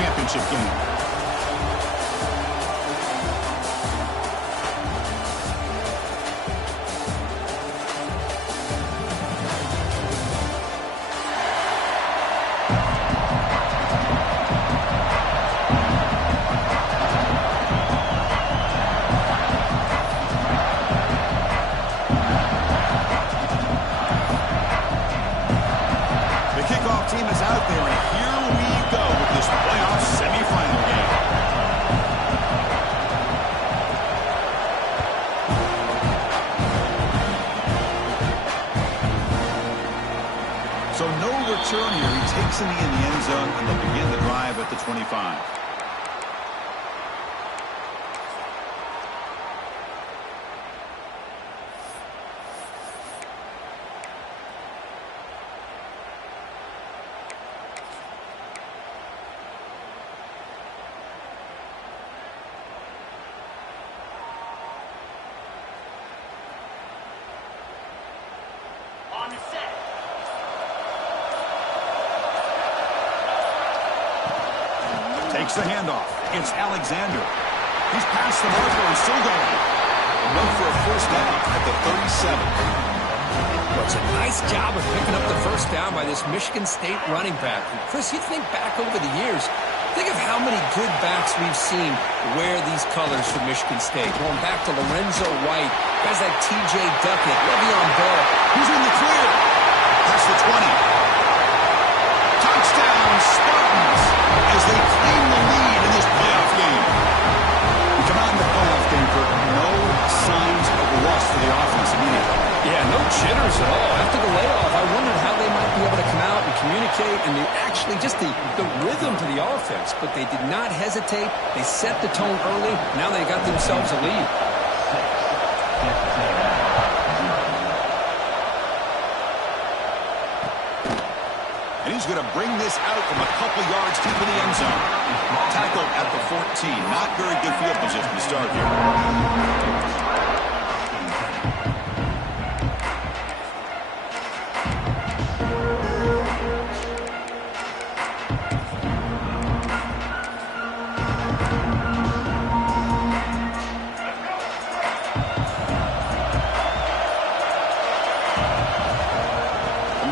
championship game. Team is out there, and here we go with this playoff semifinal game. So no return here. He takes it in the end zone, and they'll begin the drive at the 25. Takes the handoff. It's Alexander. He's past the marker and still going. Run for a first down at the 37. Well, it's a nice job of picking up the first down by this Michigan State running back. And Chris, you think back over the years, think of how many good backs we've seen wear these colors for Michigan State. Going back to Lorenzo White, guys like T.J. Duckett, Le'Veon Bell. Who's in the clear? That's the 20. Touchdown, Spartans, as they claim the lead in this playoff game. We come out in the playoff game for no signs of loss for the offense immediately. Yeah, no jitters at all. After the layoff, I wondered how they might be able to come out and communicate and actually just the rhythm to the offense. But they did not hesitate. They set the tone early. Now they got themselves a lead. And he's going to bring this out from a couple yards deep in the end zone. Tackled at the 14. Not very good field position to start here.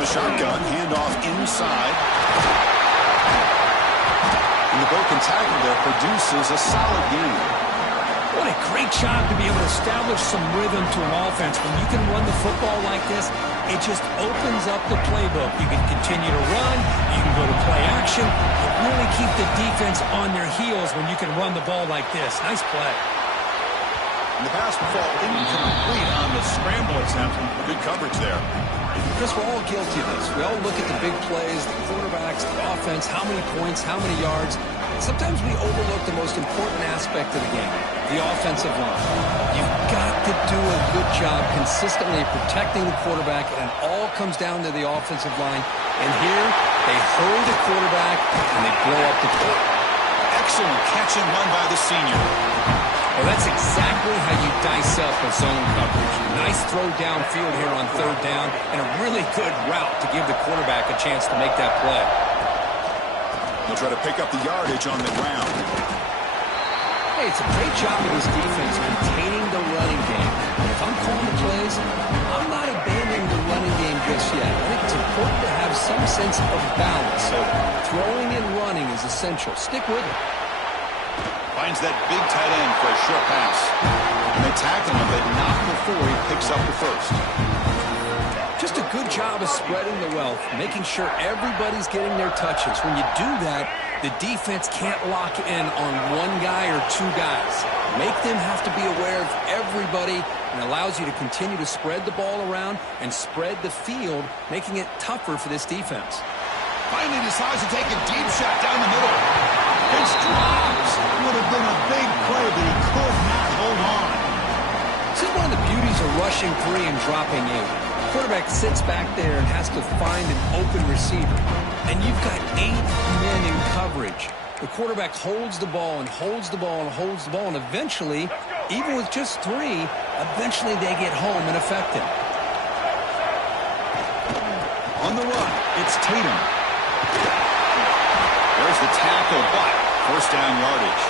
Shotgun, handoff inside. And the broken tackle there produces a solid game. What a great job to be able to establish some rhythm to an offense. When you can run the football like this, it just opens up the playbook. You can continue to run. You can go to play action. You really keep the defense on their heels when you can run the ball like this. Nice play. And the pass will fall incomplete on the scramble attempt. Good coverage there. Chris, we're all guilty of this. We all look at the big plays, the quarterbacks, the offense, how many points, how many yards. Sometimes we overlook the most important aspect of the game, the offensive line. You've got to do a good job consistently protecting the quarterback, and it all comes down to the offensive line. And here, they hurry the quarterback, and they blow up the play. Excellent catch and run by the senior. Well, that's exactly how you dice up a zone coverage. Nice throw downfield here on third down, and a really good route to give the quarterback a chance to make that play. They'll try to pick up the yardage on the ground. Hey, it's a great job of this defense containing the running game. And if I'm calling the plays, I'm not abandoning the running game just yet. I think it's important to have some sense of balance. So throwing and running is essential. Stick with it. Finds that big tight end for a short pass. And they tackle him, but not before he picks up the first. Just a good job of spreading the wealth, making sure everybody's getting their touches. When you do that, the defense can't lock in on one guy or two guys. Make them have to be aware of everybody, and allows you to continue to spread the ball around and spread the field, making it tougher for this defense. Finally decides to take a deep shot down the middle. It's dropped. Would have been a big play, but he could not hold on. This is one of the beauties of rushing 3 and dropping 8. Quarterback sits back there and has to find an open receiver. And you've got 8 men in coverage. The quarterback holds the ball and holds the ball and holds the ball, and eventually, even with just 3, eventually they get home and affect him. On the run, it's Tatum. There's the tackle, but First down yardage.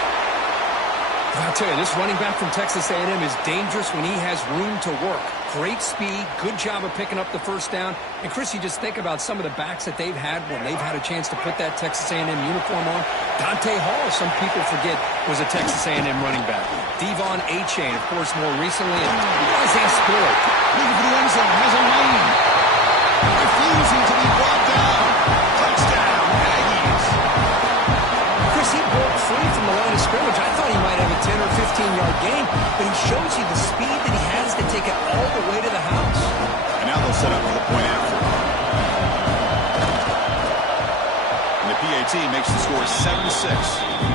I'll tell you, this running back from Texas A&M is dangerous when he has room to work. Great speed, good job of picking up the first down. And, Chris, you just think about some of the backs that they've had when they've had a chance to put that Texas A&M uniform on. Dante Hall, some people forget, was a Texas A&M running back. Devon Achane, of course, more recently. And Isaiah Spiller. Looking for the end zone, has a lane. Refusing to be brought down. Touchdown, Aggies. Chris, he broke free from the line of scrimmage. I thought he might have a 10 or 15-yard gain, but he shows you the speed that he has to take it all the way to the house. And now they'll set up for the point after. And the PAT makes the score 7-6.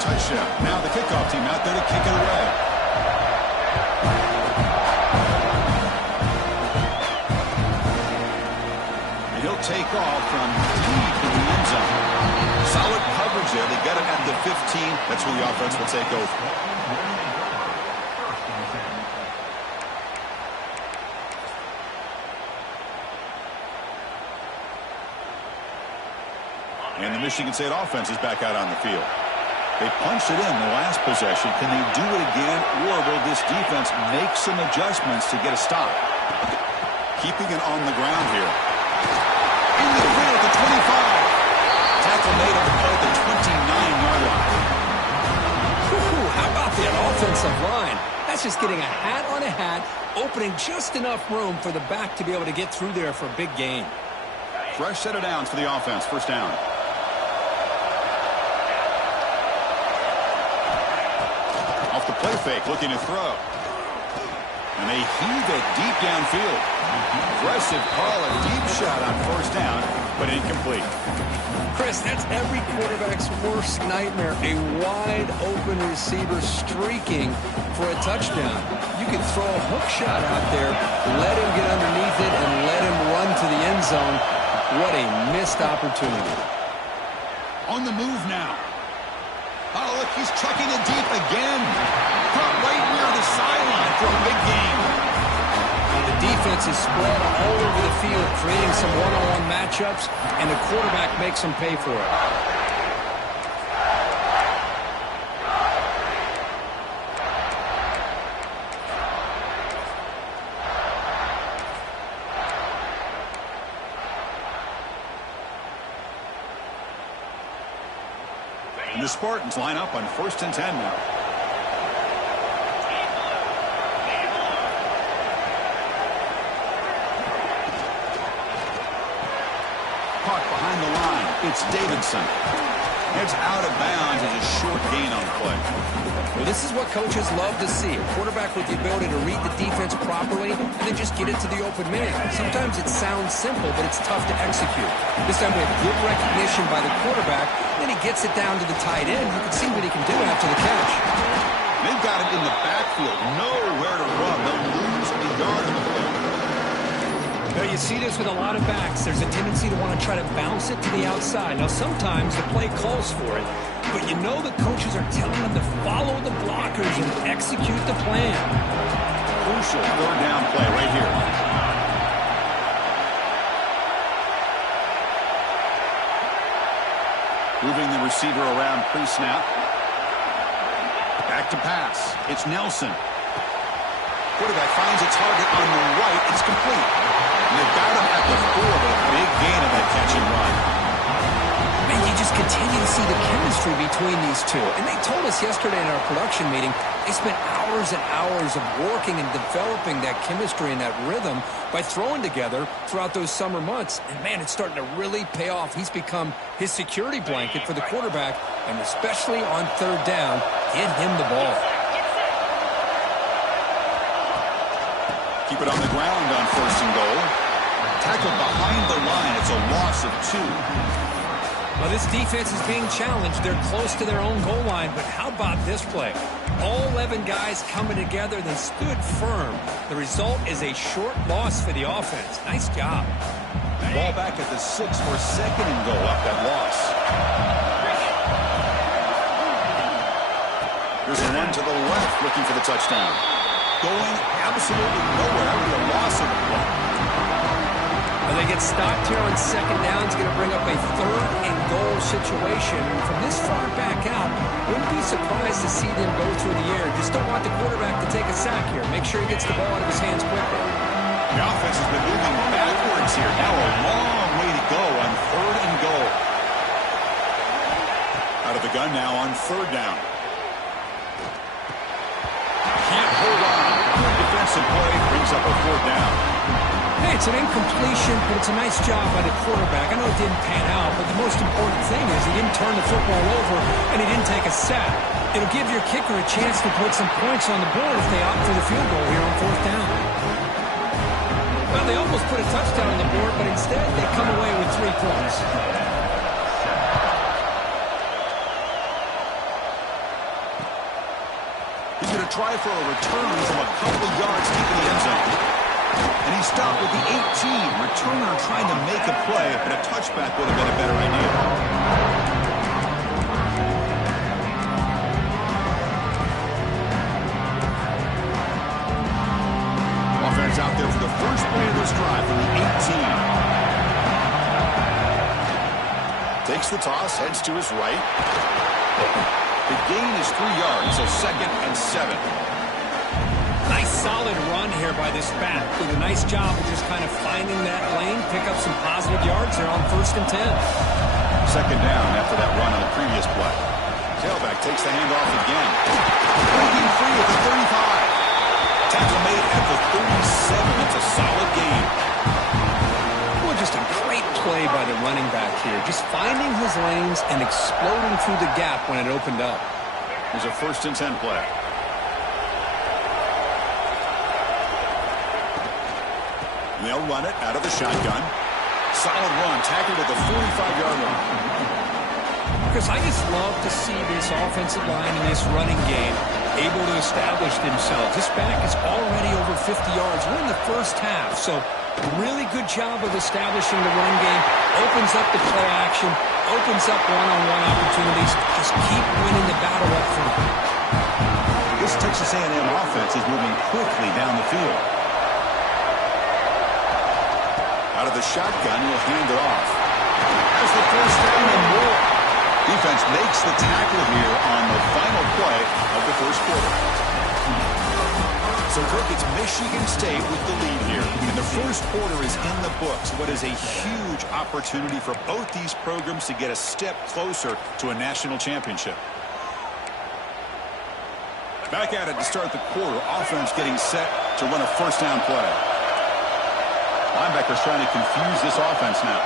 Touchdown. Now the kickoff team out there to kick it away. And he'll take off from deep in the end zone. Solid coverage there. They got it at the 15. That's where the offense will take over. And the Michigan State offense is back out on the field. They punched it in the last possession. Can they do it again, or will this defense make some adjustments to get a stop? Keeping it on the ground here. Into the field at the 25. Tackle made on the play at the 29-yard line. How about that offensive line? That's just getting a hat on a hat, opening just enough room for the back to be able to get through there for a big gain. Fresh set of downs for the offense. First down. Off the play fake, looking to throw. And they heave it deep downfield. Aggressive call, a deep shot on first down, but incomplete. Chris, that's every quarterback's worst nightmare. A wide open receiver streaking for a touchdown. You can throw a hook shot out there, let him get underneath it, and let him run to the end zone. What a missed opportunity. On the move now. Oh, look, he's chucking it deep again. Caught right near the sideline for a big gain. The defense is spread all over the field, creating some one-on-one matchups, and the quarterback makes them pay for it. And the Spartans line up on 1st and 10 now. Caught behind the line. It's Davidson. It's out of bounds as a short gain on the play. Well, this is what coaches love to see. A quarterback with the ability to read the defense properly and then just get it to the open man. Sometimes it sounds simple, but it's tough to execute. This time we have good recognition by the quarterback. Then he gets it down to the tight end. You can see what he can do after the catch. They've got it in the backfield. Nowhere to run. They'll lose a yard on the play. Now, you see this with a lot of backs. There's a tendency to want to try to bounce it to the outside. Now, sometimes the play calls for it, but you know the coaches are telling them to follow the blockers and execute the plan. Crucial third down play right here. Moving the receiver around pre-snap. Back to pass. It's Nelson. Quarterback finds a target on the right. It's complete. And they've got him at the 4, but a big gain of that catch and run. Man, you just continue to see the chemistry between these two. And they told us yesterday in our production meeting, they spent hours and hours of working and developing that chemistry and that rhythm by throwing together throughout those summer months. And, man, it's starting to really pay off. He's become his security blanket for the quarterback, and especially on third down, get him the ball. Keep it on the ground on 1st and goal. Tackled behind the line. It's a loss of 2. Well, this defense is being challenged. They're close to their own goal line, but how about this play? All 11 guys coming together. They stood firm. The result is a short loss for the offense. Nice job. Ball back at the 6 for 2nd and goal up that loss. Here's a run to the left looking for the touchdown. Going absolutely nowhere. Well, they get stopped here on second down. It's going to bring up a third and goal situation. From this far back out, wouldn't be surprised to see them go through the air. Just don't want the quarterback to take a sack here. Make sure he gets the ball out of his hands quickly. The offense has been moving backwards here. Now a long way to go on third and goal. Out of the gun now on third down. Can't hold on. Good defensive play brings up a fourth down. Hey, it's an incompletion, but it's a nice job by the quarterback. I know it didn't pan out, but the most important thing is he didn't turn the football over and he didn't take a sack. It'll give your kicker a chance to put some points on the board if they opt for the field goal here on fourth down. Well, they almost put a touchdown on the board, but instead they come away with 3 points. He's going to try for a return from a couple of yards deep in the end zone. And he stopped with the 18. Returner trying to make a play, but a touchback would have been a better idea. Offense out there for the first play of this drive from the 18. Takes the toss, heads to his right. The gain is 3 yards, so 2nd and 7. Nice solid run here by this back. Did a nice job of just kind of finding that lane, pick up some positive yards there on 1st and 10. 2nd down after that run on the previous play. Tailback takes the handoff again. Breaking free at the 35. Tackle made at the 37. It's a solid gain. Well, just a great play by the running back here. Just finding his lanes and exploding through the gap when it opened up. Here's a 1st and 10 play. They'll run it out of the shotgun. Solid run, tackled at the 45-yard line. Chris, I just love to see this offensive line in this running game able to establish themselves. This back is already over 50 yards. We're in the first half, so really good job of establishing the run game. Opens up the play action, opens up one-on-one opportunities. Just keep winning the battle up front. This Texas A&M offense is moving quickly down the field. Out of the shotgun, he'll hand it off. There's the 1st down and more. Defense makes the tackle here on the final play of the 1st quarter. So, Kirk, it's Michigan State with the lead here. And the 1st quarter is in the books. What is a huge opportunity for both these programs to get a step closer to a national championship. Back at it to start the quarter. Offense getting set to run a 1st down play. Linebackers trying to confuse this offense now.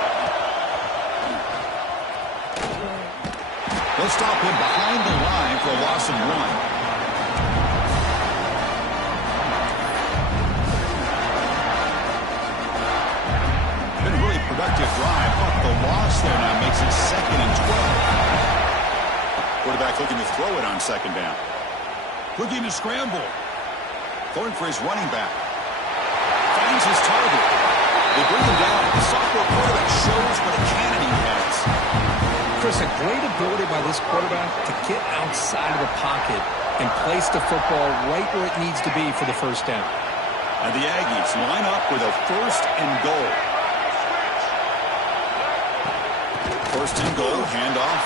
They'll stop him behind the line for a loss of 1. Been a really productive drive, but the loss there now makes it 2nd and 12. Quarterback looking to throw it on 2nd down. Looking to scramble. Going for his running back. Finds his target. They bring him down. The sophomore quarterback shows what a cannon he has. Chris, a great ability by this quarterback to get outside of the pocket and place the football right where it needs to be for the 1st down. And the Aggies line up with a 1st and goal. 1st and goal, handoff.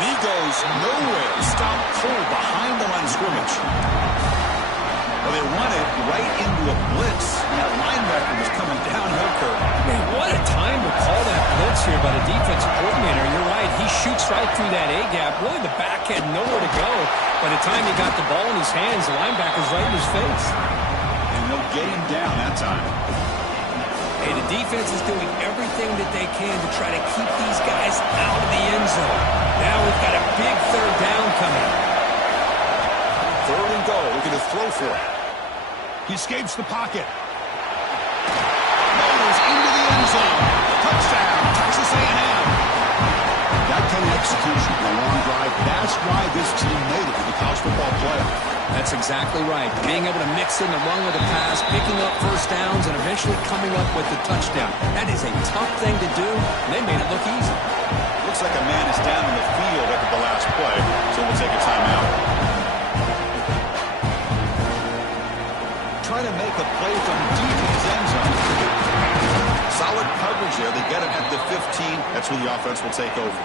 And he goes nowhere. Stop cold behind the line of scrimmage. Well, they run it right into a blitz. And that linebacker was coming downhill, Kirk. Man, what a time to call that blitz here by the defensive coordinator. You're right. He shoots right through that A-gap. Really, the back had nowhere to go. By the time he got the ball in his hands, the linebacker's right in his face. And they'll get him down that time. Hey, the defense is doing everything that they can to try to keep these guys out of the end zone. Now we've got a big 3rd down coming. 3rd and goal. Looking to throw for it. He escapes the pocket. Goes into the end zone. Touchdown, Texas A&M. That kind of execution on a long drive, that's why this team made it to the college football playoff. That's exactly right. Being able to mix in the run with the pass, picking up 1st downs, and eventually coming up with the touchdown. That is a tough thing to do, and they made it look easy. Looks like a man is down in the field after the last play, so we'll take a timeout. Trying to make a play from deep in his end zone. Solid coverage there. They get him at the 15. That's where the offense will take over.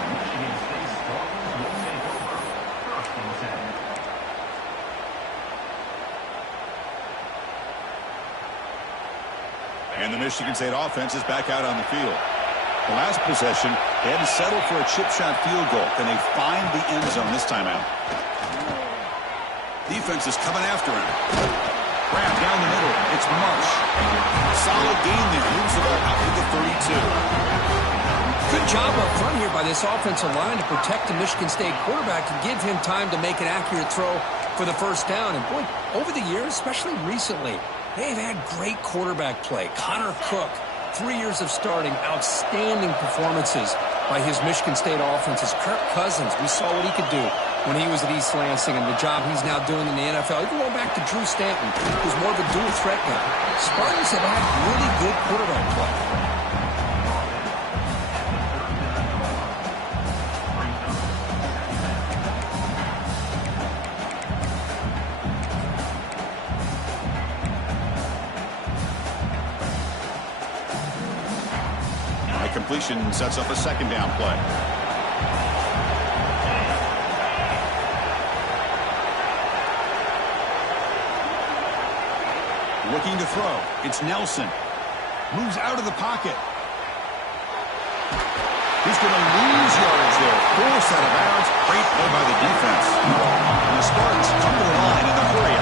And the Michigan State offense is back out on the field. The last possession, they had to settle for a chip shot field goal. Can they find the end zone this time out? Defense is coming after him. Grab down the middle. It's Marsh. Solid gain there. Moves the ball out to the 32. Good job up front here by this offensive line to protect the Michigan State quarterback and give him time to make an accurate throw for the first down. And boy, over the years, especially recently, they've had great quarterback play. Connor Cook, 3 years of starting, outstanding performances by his Michigan State offenses. Kirk Cousins, we saw what he could do when he was at East Lansing and the job he's now doing in the NFL. Even going back to Drew Stanton, who's more of a dual threat guy. Spartans have had really good quarterback play. Completion sets up a second down play. Looking to throw. It's Nelson. Moves out of the pocket. He's going to lose yards there. Forced out of bounds. Great play by the defense. And the Spartans come to the line in the hurry up.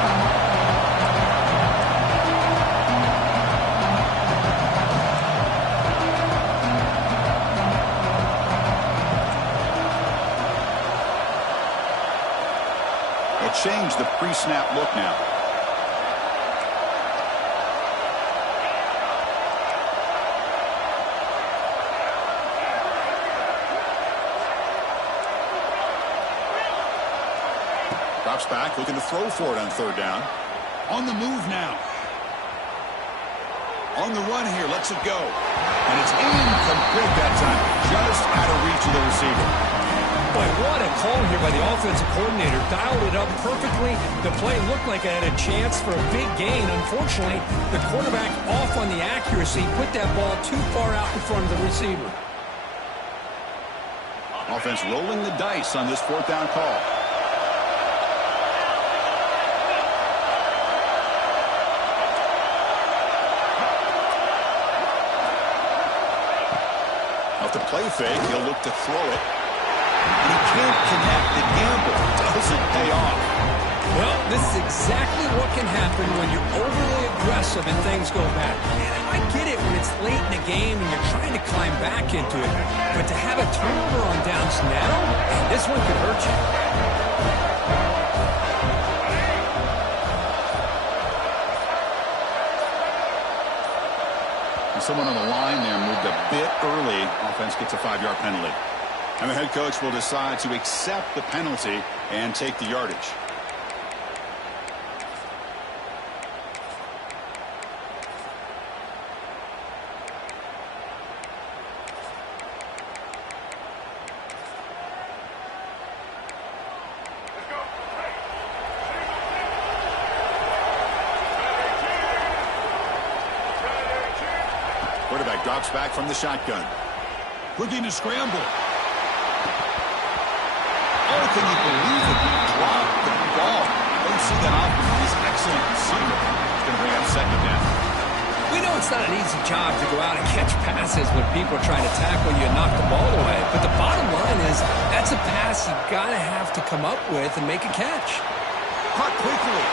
Change the pre-snap look now. Drops back, looking to throw for it on third down. On the move now. On the run here, lets it go. And it's incomplete that time. Just out of reach of the receiver. Boy, what a call here by the offensive coordinator. Dialed it up perfectly. The play looked like it had a chance for a big gain. Unfortunately, the quarterback off on the accuracy, put that ball too far out in front of the receiver. Offense rolling the dice on this fourth down call. Off the play fake, he'll look to throw it. And he can't connect. The gamble doesn't pay off. Well, this is exactly what can happen when you're overly aggressive and things go bad. And I get it when it's late in the game and you're trying to climb back into it. But to have a turnover on downs now, this one could hurt you. And someone on the line there moved a bit early. Offense gets a 5-yard penalty. And the head coach will decide to accept the penalty and take the yardage. Quarterback drops back from the shotgun. Looking to scramble. Oh, can you believe it? He dropped the ball. Don't see that often from this excellent receiver. He's going to bring up second down. We know it's not an easy job to go out and catch passes when people are trying to tackle you and knock the ball away. But the bottom line is that's a pass you got to have to come up with and make a catch. Caught quickly.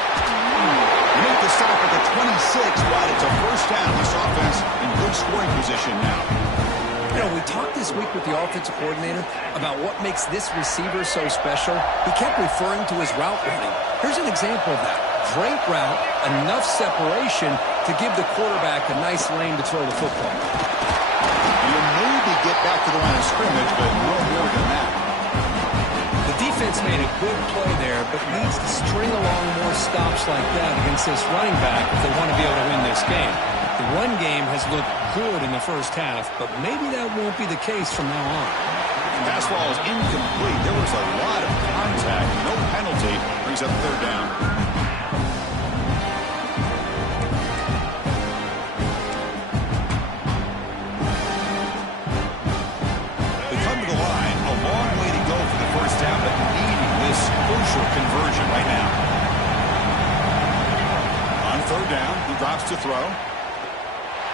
Make the stop at the 26, but it's a first down. This offense in good scoring position now. You know, we talked this week with the offensive coordinator about what makes this receiver so special. He kept referring to his route running. Here's an example of that. Great route, enough separation to give the quarterback a nice lane to throw the football. You maybe get back to the line of scrimmage, but no more than that. The defense made a good play there, but needs to string along more stops like that against this running back if they want to be able to win this game. The run game has looked good in the first half, but maybe that won't be the case from now on. Pass ball is incomplete. There was a lot of contact. No penalty. Brings up third down. third down. He drops to throw.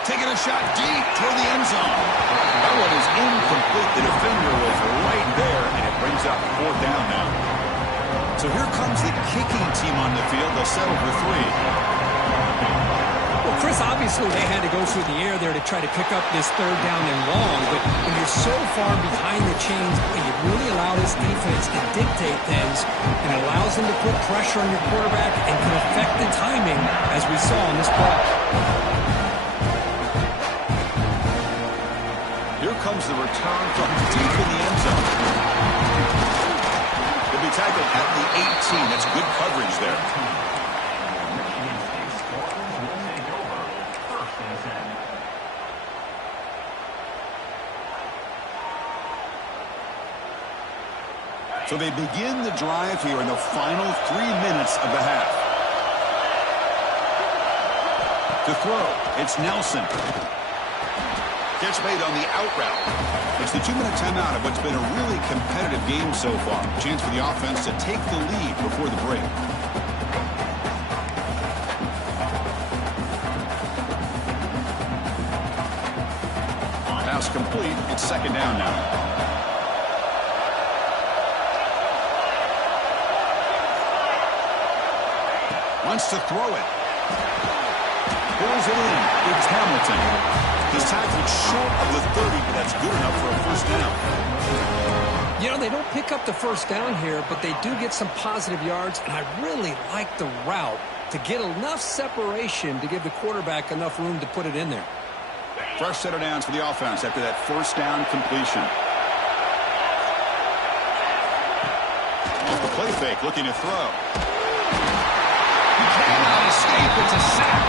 Taking a shot deep toward the end zone. That one is incomplete. The defender was right there, and it brings up fourth down now. So here comes the kicking team on the field. They'll settle for 3. Well, Chris, obviously they had to go through the air there to try to pick up this third down and long, but when you're so far behind the chains, you really allow this defense to dictate things, and it allows them to put pressure on your quarterback and can affect the timing, as we saw in this play. Here comes the return from deep in the end zone. He'll be tackled at the 18. That's good coverage there. So they begin the drive here in the final 3 minutes of the half. To throw, it's Nelson. Catch made on the out route. It's the 2-minute timeout of what's been a really competitive game so far. Chance for the offense to take the lead before the break. Pass complete. It's second down now. Wants to throw it. Pulls it in. It's Hamilton. He's tackled short of the 30, but that's good enough for a first down. You know, they don't pick up the first down here, but they do get some positive yards, and I really like the route to get enough separation to give the quarterback enough room to put it in there. Fresh set of downs for the offense after that first down completion. Off the play fake, looking to throw. Cannot escape. It's a sack.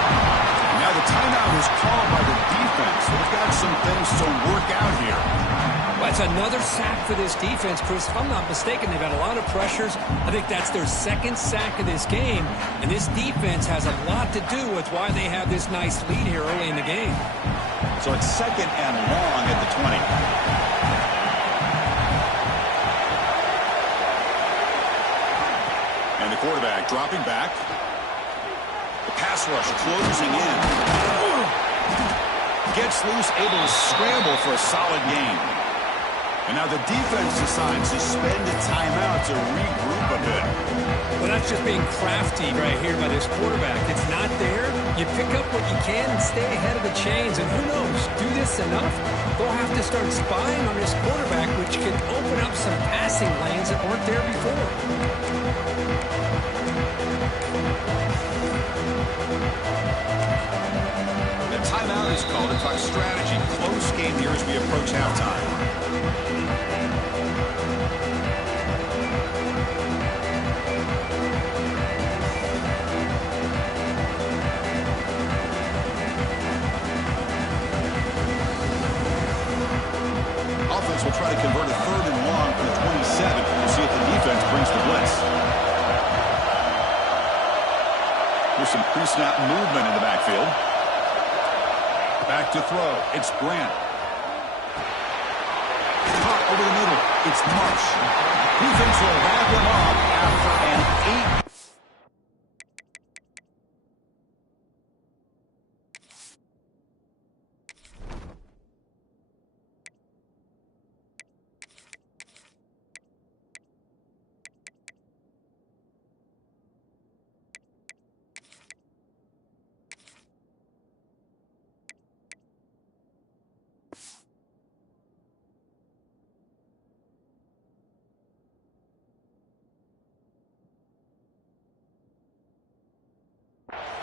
Now the timeout is called by the defense. They've got some things to work out here. Well, it's another sack for this defense, Chris. If I'm not mistaken, they've had a lot of pressures. I think that's their second sack of this game. And this defense has a lot to do with why they have this nice lead here early in the game. So it's second and long at the 20. And the quarterback dropping back. The pass rush closing in. Gets loose, able to scramble for a solid gain. And now the defense decides to spend a timeout to regroup a bit. Well, that's just being crafty right here by this quarterback. It's not there. You pick up what you can and stay ahead of the chains. And who knows, do this enough, they'll have to start spying on this quarterback, which can open up some passing lanes that weren't there before. The timeout is called to talk strategy. Close game here as we approach halftime. Offense will try to convert a third and long for the 27 to see if the defense brings the blitz. There's some pre-snap movement in the backfield. Back to throw. It's Grant. Caught over the middle. It's Marsh. Defense will wrap him up after an 8.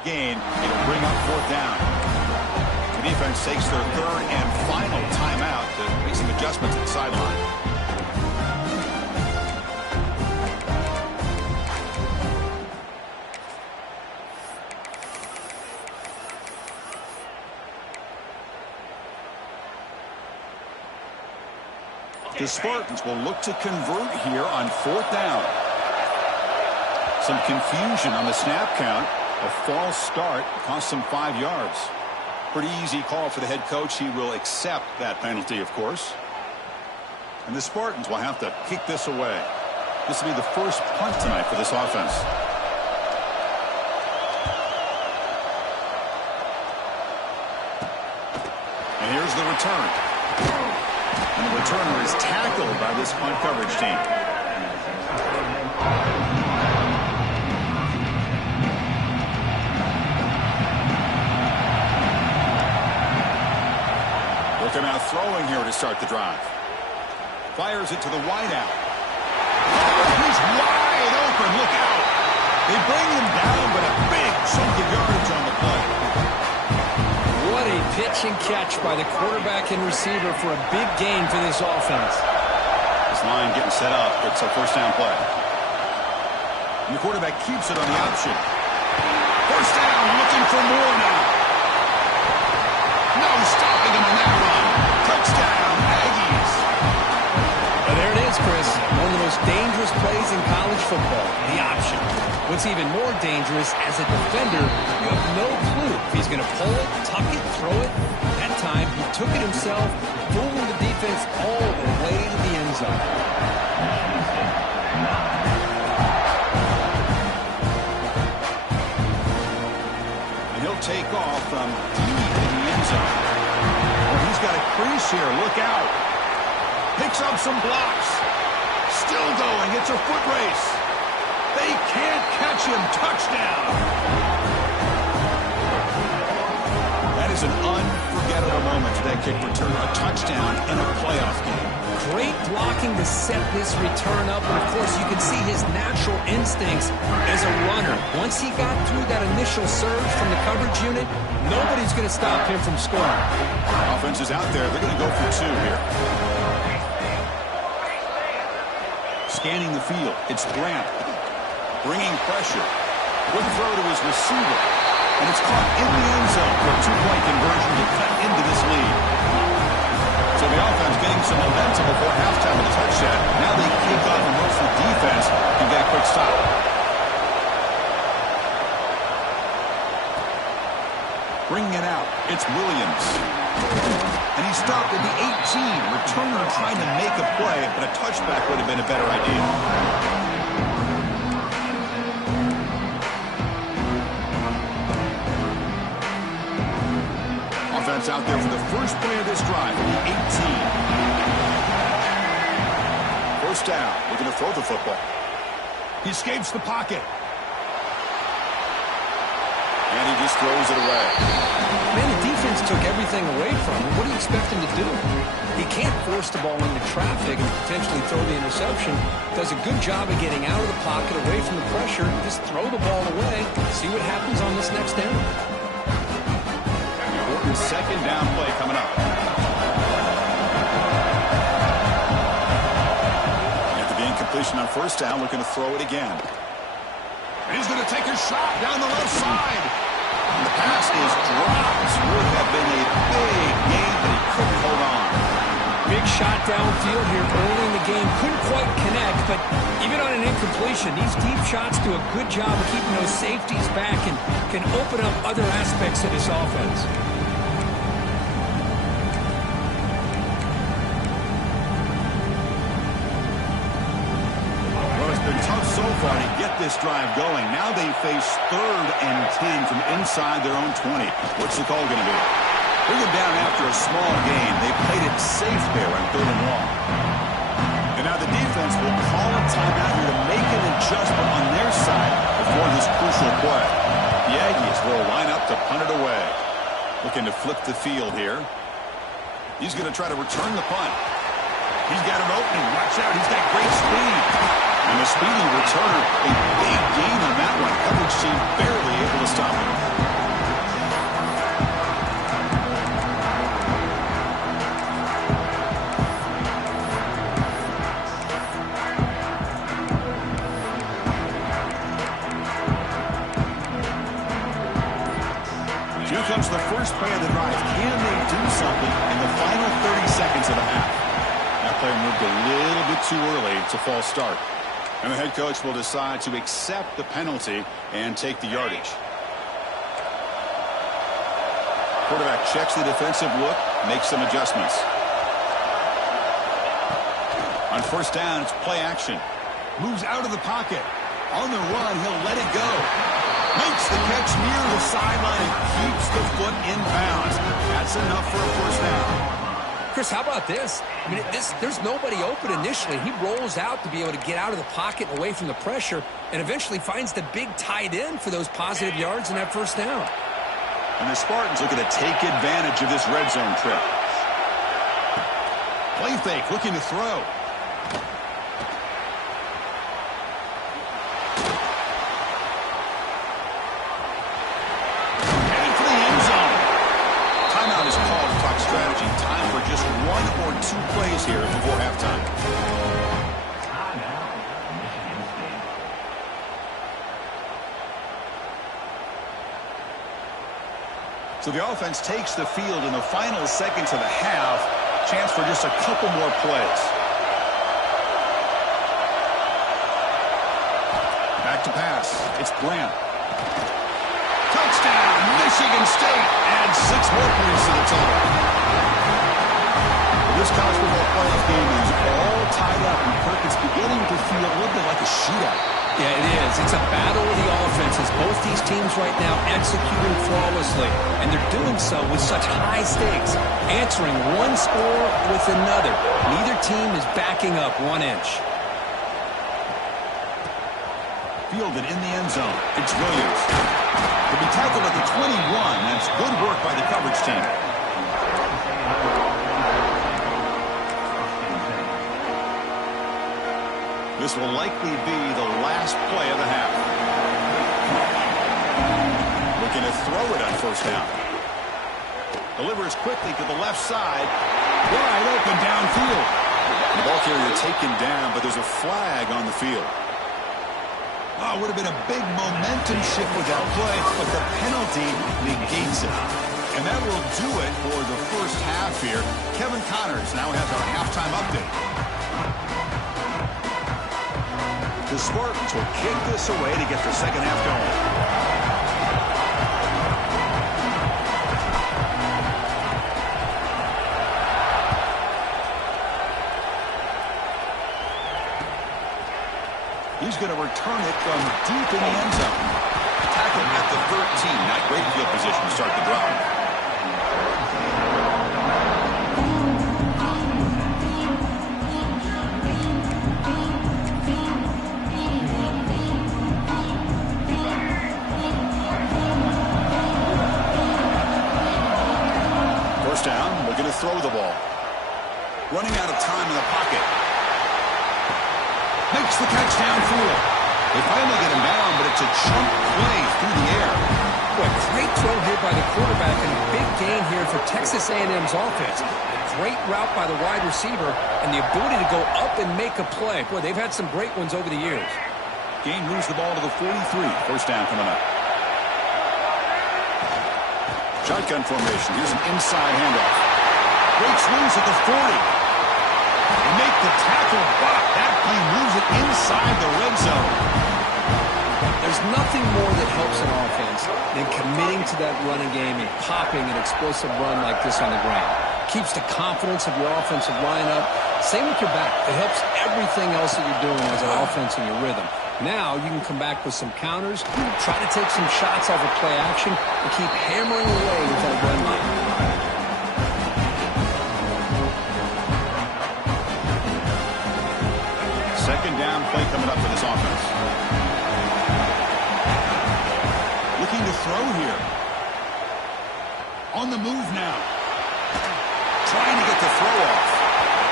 Gain. It'll bring up fourth down. The defense takes their third and final timeout to make some adjustments at the sideline. The Spartans will look to convert here on fourth down. Some confusion on the snap count. A false start cost them 5 yards. Pretty easy call for the head coach. He will accept that penalty, of course. And the Spartans will have to kick this away. This will be the first punt tonight for this offense. And here's the return. And the returner is tackled by this punt coverage team. Looking out throwing here to start the drive. Fires it to the wideout. He's wide open. Look out. They bring him down, but a big chunk of yardage on the play. What a pitch and catch by the quarterback and receiver for a big gain for this offense. This line getting set up. It's a first down play. And the quarterback keeps it on the option. First down, looking for more now. No stopping him on that run. Touchdown, Aggies. Well, there it is, Chris. One of the most dangerous plays in college football, the option. What's even more dangerous, as a defender, you have no clue if he's going to pull it, tuck it, throw it. That time, he took it himself, fooling the defense all the way to the end zone. And he'll take off from deep in the end zone. Well, he's got a crease here. Look out. Picks up some blocks. Still going. It's a foot race. They can't catch him. Touchdown. That is an unforgettable moment for that kick return. A touchdown in a playoff game. Great blocking to set this return up. And, of course, you can see his natural instincts as a runner. Once he got through that initial surge from the coverage unit, nobody's going to stop him from scoring. Offense is out there. They're going to go for two here. Scanning the field. It's Grant. Bringing pressure. Good throw to his receiver. And it's caught in the end zone for a two-point conversion to cut into this lead. So the offense getting some momentum before halftime with a touchdown. Now they kick off and most of the defense can get a quick stop. Bringing it out. It's Williams. And he stopped at the 18. Returner trying to make a play, but a touchback would have been a better idea. Offense out there for the first play of this drive, the 18. First down, looking to throw the football. He escapes the pocket. And he just throws it away. Man, the defense took everything away from him. What do you expect him to do? He can't force the ball into traffic and potentially throw the interception. Does a good job of getting out of the pocket, away from the pressure. Just throw the ball away. See what happens on this next down. Important second down play coming up. After the incompletion on first down, looking to throw it again. And he's going to take a shot down the left side. And the pass is dropped. Would have been a big gain, but he couldn't hold on. Big shot downfield here early in the game. Couldn't quite connect, but even on an incompletion, these deep shots do a good job of keeping those safeties back and can open up other aspects of this offense. Tough so far to get this drive going. Now they face 3rd and 10 from inside their own 20. What's the call going to be? Bring them down after a small gain. They played it safe there on 3rd and long. And now the defense will call a timeout here to make an adjustment on their side before this crucial play. The Aggies will line up to punt it away. Looking to flip the field here. He's going to try to return the punt. He's got an opening. Watch out. He's got great speed. And a speedy returner, a big gain on that one. Coverage team barely able to stop him. Here comes the first play of the drive. Can they do something in the final 30 seconds of the half? That play moved a little bit too early. It's a false start. And the head coach will decide to accept the penalty and take the yardage. Quarterback checks the defensive look, makes some adjustments. On first down, it's play action. Moves out of the pocket. On the run, he'll let it go. Makes the catch near the sideline and keeps the foot in bounds. That's That's enough for a first down. Chris, how about this? I mean, there's nobody open initially. He rolls out to be able to get out of the pocket and away from the pressure and eventually finds the big tight end for those positive yards in that first down. And the Spartans looking to take advantage of this red zone trip. Play fake, looking to throw. Headed for the end zone. Timeout is called to talk strategy. Time for just 1 or 2 plays here before halftime. So the offense takes the field in the final seconds of the half. Chance for just a couple more plays. Back to pass. It's Bland. Touchdown, Michigan State. Adds 6 more points to the total. This college football playoff game is all tied up, and Kirk, it's beginning to feel a little bit like a shootout. Yeah, it is. It's a battle of the offenses. Both these teams right now executing flawlessly, and they're doing so with such high stakes, answering one score with another. Neither team is backing up 1 inch. Fielded in the end zone. It's Williams. He'll be tackled at the 21. That's good work by the coverage team. This will likely be the last play of the half. Looking to throw it on first down. Delivers quickly to the left side. Wide open downfield. The ball carrier taken down, but there's a flag on the field. Oh, would have been a big momentum shift with that play, but the penalty negates it. And that will do it for the first half here. Kevin Connors now has our halftime update. The Spartans will kick this away to get the second half going. He's going to return it from deep in the end zone. Tackle at the 13. Not great field position to start the drive. First down, looking to throw the ball. Running out of time in the pocket. Makes the catch downfield. They finally get him down, but it's a chunk play through the air. Boy, great throw here by the quarterback and a big gain here for Texas A&M's offense. Great route by the wide receiver and the ability to go up and make a play. Boy, they've had some great ones over the years. Game moves the ball to the 43. First down coming up. Shotgun formation. Here's an inside handoff. Breaks loose at the 40. They make the tackle, but that play moves it inside the red zone. There's nothing more that helps an offense than committing to that running game and popping an explosive run like this on the ground. Keeps the confidence of your offensive lineup. Same with your back. It helps everything else that you're doing as an offense in your rhythm. Now you can come back with some counters, try to take some shots off of play action, and keep hammering away with that run game. Second down play coming up for this offense. Looking to throw here. On the move now. Trying to get the throw off.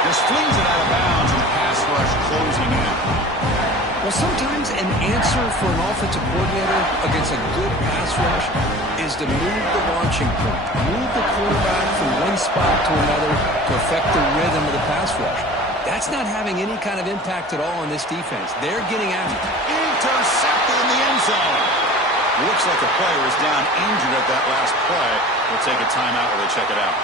Just flings it out of bounds and the pass rush closing in. Well, sometimes an answer for an offensive coordinator against a good pass rush is to move the launching point. Move the quarterback from one spot to another to affect the rhythm of the pass rush. That's not having any kind of impact at all on this defense. They're getting at it. Intercepted in the end zone. Looks like the player is down injured at that last play. We'll take a timeout while they check it out.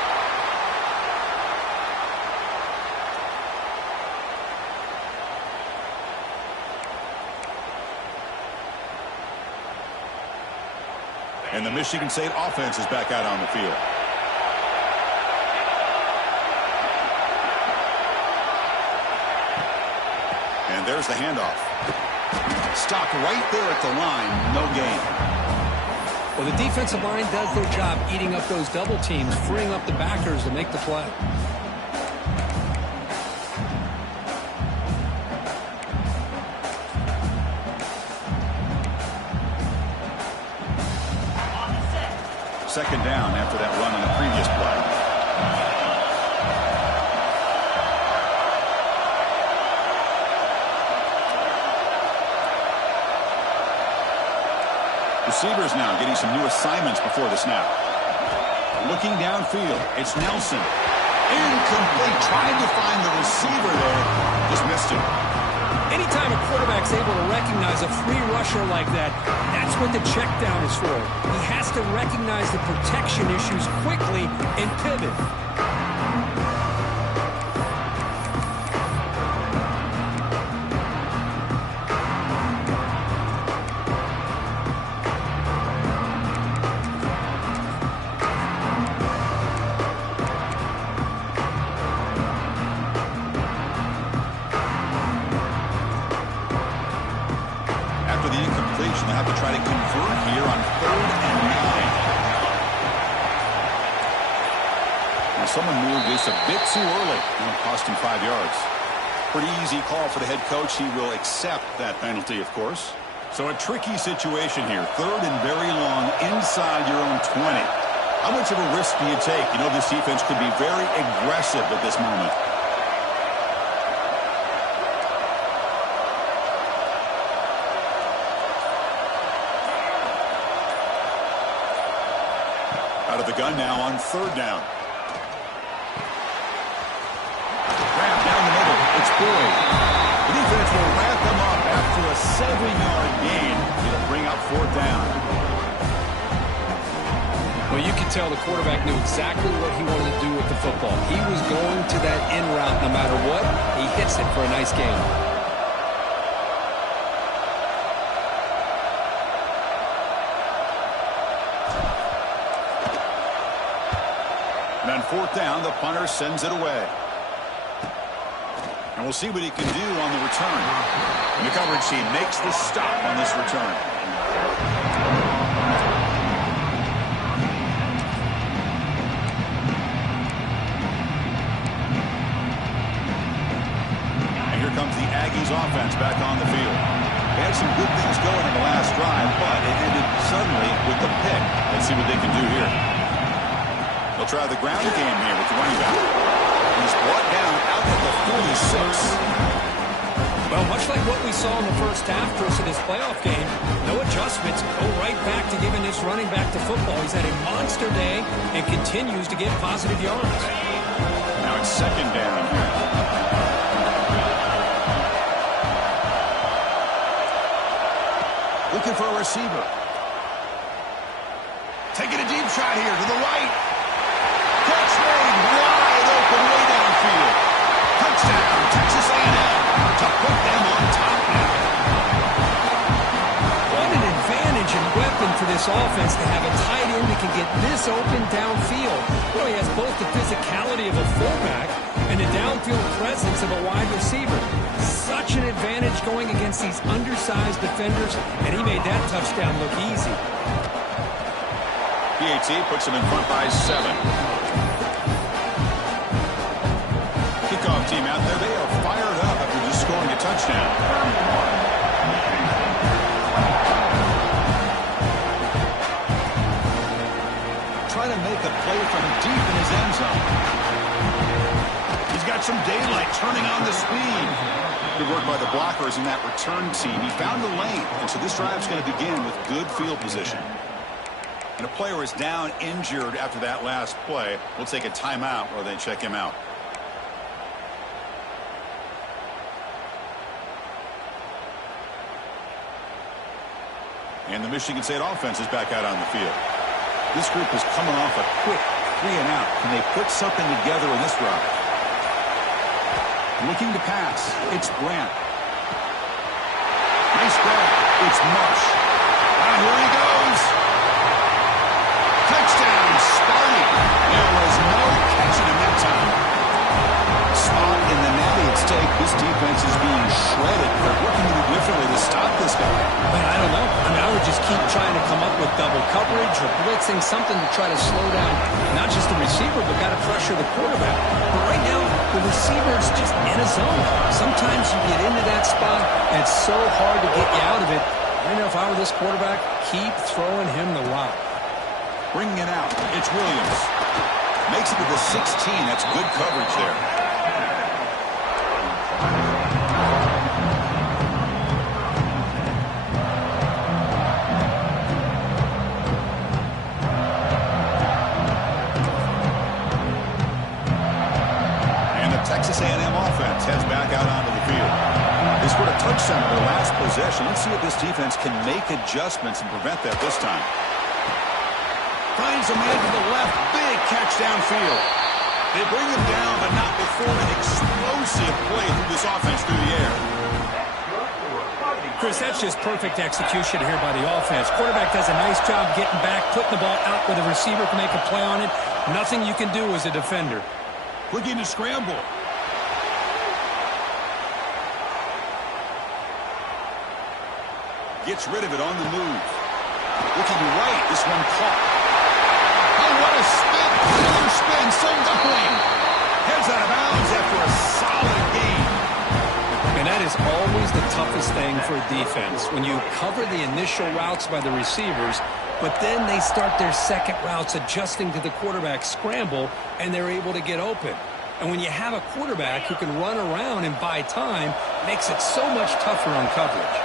And the Michigan State offense is back out on the field. And there's the handoff. Stopped right there at the line. No gain. Well, the defensive line does their job eating up those double teams, freeing up the backers to make the play. Second down after that run on the previous play. Receivers now getting some new assignments before the snap. Looking downfield, it's Nelson. Incomplete. Tried to find the receiver there. Just missed him. Anytime a quarterback's able to recognize a free rusher like that, that's what the check down is for. He has to recognize the protection issues quickly and pivot. They'll have to try to convert here on 3rd and 9. Now someone moved this a bit too early, and it cost him 5 yards. Pretty easy call for the head coach. He will accept that penalty, of course. So a tricky situation here. 3rd and very long inside your own 20. How much of a risk do you take? You know this defense could be very aggressive at this moment. Out of the gun now on 3rd down. Wrap down the middle. It's Boyd. The defense will wrap them up after a 7-yard gain. It'll bring up 4th down. Well, you can tell the quarterback knew exactly what he wanted to do with the football. He was going to that in route no matter what. He hits it for a nice gain. And on 4th down, the punter sends it away. And we'll see what he can do on the return. And the coverage team makes the stop on this return. And here comes the Aggies offense back on the field. They had some good things going in the last drive, but it ended suddenly with the pick. Let's see what they can do here. They'll try the ground game here with the running back. He's brought down out at the 46. Well, much like what we saw in the first half, Chris, of this playoff game, no adjustments. Go right back to giving this running back to football. He's had a monster day and continues to get positive yards. Now it's 2nd down here. Looking for a receiver. Taking a deep shot here to the right. Catch made wide open way downfield. Touchdown, Texas A&M to put them on top now. What an advantage and weapon for this offense to have a tight end that can get this open downfield. Well, he has both the physicality of a fullback and the downfield presence of a wide receiver. Such an advantage going against these undersized defenders, and he made that touchdown look easy. PAT puts him in front by 7. Kickoff team out there, they are fired up after just scoring a touchdown. Trying to make a play from deep in his end zone. He's got some daylight turning on the speed. Good work by the blockers in that return team. He found the lane, and so this drive's going to begin with good field position. And a player is down injured after that last play. We'll take a timeout while they check him out. And the Michigan State offense is back out on the field. This group is coming off a quick 3-and-out. Can they put something together in this drive? Looking to pass. It's Brandt. Nice grab. It's Marsh. And here he goes. Touchdown, Sparty. There was no catching him that time. Spot in the net at stake. This defense is being shredded. What can they do differently to stop this guy? Man, I don't know. I mean, I would just keep trying to come up with double coverage or blitzing, something to try to slow down not just the receiver, but got to pressure the quarterback. But right now, the receiver's just in a zone. Sometimes you get into that spot, and it's so hard to get you out of it. Right now, if I were this quarterback, keep throwing him the rock. Bringing it out, it's Williams. Makes it to the 16. That's good coverage there. Texas A&M offense heads back out onto the field. They scored a touchdown in their last possession. Let's see if this defense can make adjustments and prevent that this time. Finds a man to the left. Big catch downfield. They bring him down, but not before an explosive play through this offense through the air. Chris, that's just perfect execution here by the offense. Quarterback does a nice job getting back, putting the ball out where the receiver can make a play on it. Nothing you can do as a defender. Looking to scramble. Gets rid of it on the move. Looking right. This one caught. Oh, what a spin. Another spin. So going. Heads out of bounds after a solid game. And that is always the toughest thing for a defense. When you cover the initial routes by the receivers, but then they start their second routes adjusting to the quarterback scramble, and they're able to get open. And when you have a quarterback who can run around and buy time, it makes it so much tougher on coverage.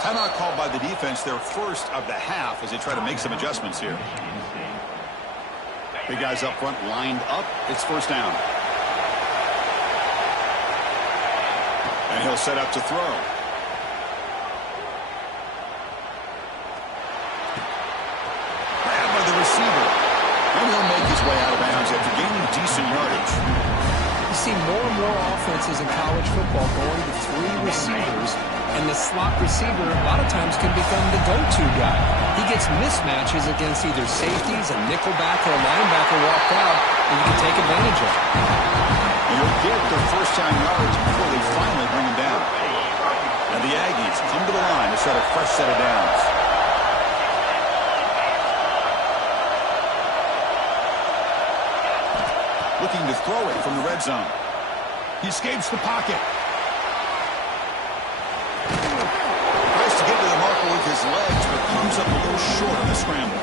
Timeout called by the defense, their first of the half, as they try to make some adjustments here. Big guys up front lined up. It's first down. And he'll set up to throw. Grabbed by the receiver. And he'll make his way out of bounds after gaining decent yardage. You see more and more offenses in college football going to three receivers, and the slot receiver a lot of times can become the go-to guy. He gets mismatches against either safeties, a nickelback, or a linebacker walked out, and you can take advantage of it. You'll get their first-time yards before they finally bring him down. And the Aggies come to the line to start a fresh set of downs. Looking to throw it from the red zone. He escapes the pocket. Tries to get to the marker with his legs, but comes up a little short on the scramble.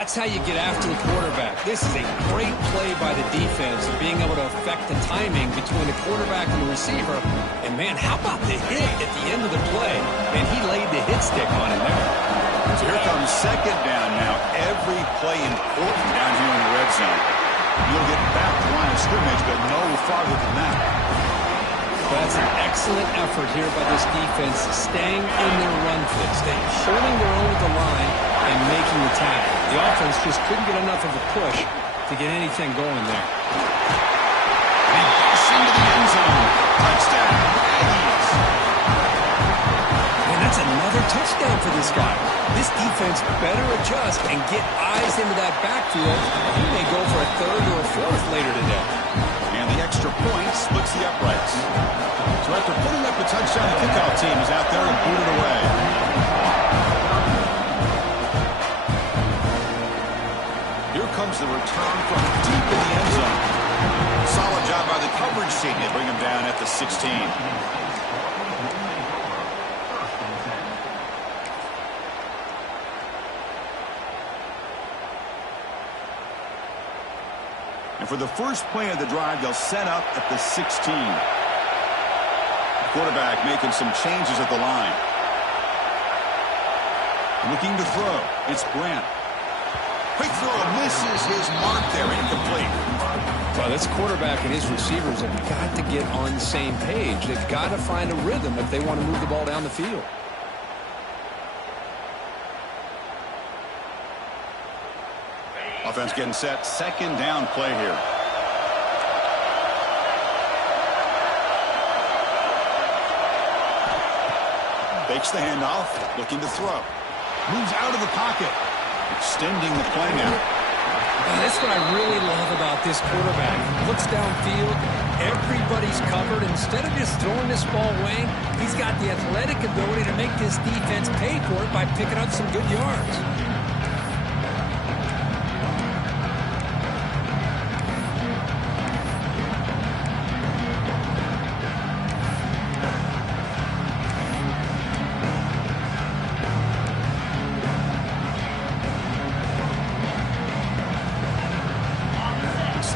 That's how you get after the quarterback. This is a great play by the defense of being able to affect the timing between the quarterback and the receiver. And, man, how about the hit at the end of the play? And he laid the hit stick on him there. So here comes second down now. Every play important down here in the red zone. You'll get back to the line of scrimmage, but no farther than that. That's an excellent effort here by this defense, staying in their run fit, staying holding their own at the line and making the tackle. The offense just couldn't get enough of a push to get anything going there. And he busts into the end zone. Touchdown, Aggies. And that's another touchdown for this guy. This defense better adjust and get eyes into that backfield. He may go for a third or a fourth later today. And the extra point splits the uprights. So after putting up the touchdown, the kickoff team is out there and booted away. Here comes the return from deep in the end zone. Solid job by the coverage team. They bring him down at the 16. And for the first play of the drive, they'll set up at the 16. Quarterback making some changes at the line. Looking to throw. It's Grant. Quick throw. Misses his mark there. Incomplete. Well, this quarterback and his receivers have got to get on the same page. They've got to find a rhythm if they want to move the ball down the field. Offense getting set. Second down play here. Fakes the handoff, looking to throw. Moves out of the pocket, extending the play now. That's what I really love about this quarterback. Looks downfield, everybody's covered. Instead of just throwing this ball away, he's got the athletic ability to make this defense pay for it by picking up some good yards.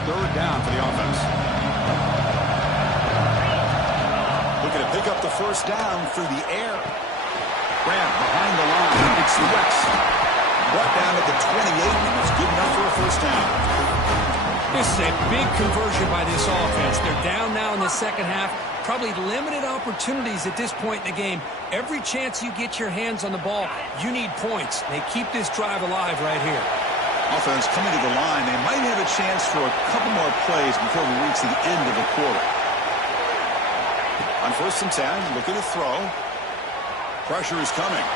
Third down for the offense. Looking to pick up the first down through the air. Grab behind the line. It's West. Brought down at the 28, and it's good enough for a first down. This is a big conversion by this offense. They're down now in the second half. Probably limited opportunities at this point in the game. Every chance you get your hands on the ball, you need points. They keep this drive alive right here. Offense coming to the line. They might have a chance for a couple more plays before we reach the end of the quarter. On 1st and 10, looking to throw. Pressure is coming.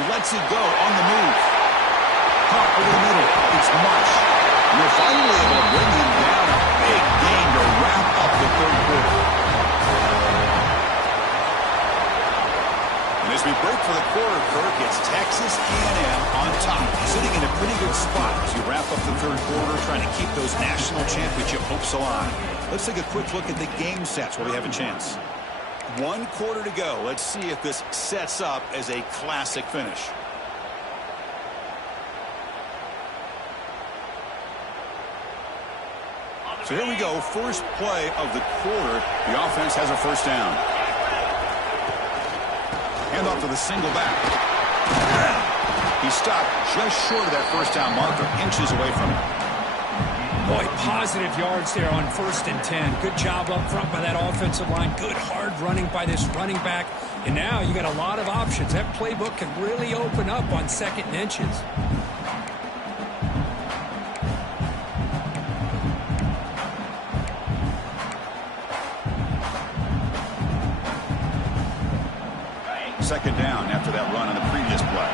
He lets it go on the move. Caught over the middle. It's Marsh. And they're finally able to bring him down. A big gain to wrap up the third quarter. And as we break for the quarter, Kirk, it's Texas A&M on top, sitting in a pretty good spot as you wrap up the third quarter, trying to keep those national championship hopes alive. Let's take a quick look at the game sets where we have a chance. 1 quarter to go. Let's see if this sets up as a classic finish. So here we go. First play of the quarter. The offense has a first down. Handoff to the single back. He stopped just short of that first down marker, inches away from it. Boy, positive yards there on 1st and 10. Good job up front by that offensive line. Good hard running by this running back. And now you got a lot of options. That playbook can really open up on 2nd and inches. Second down after that run on the previous play.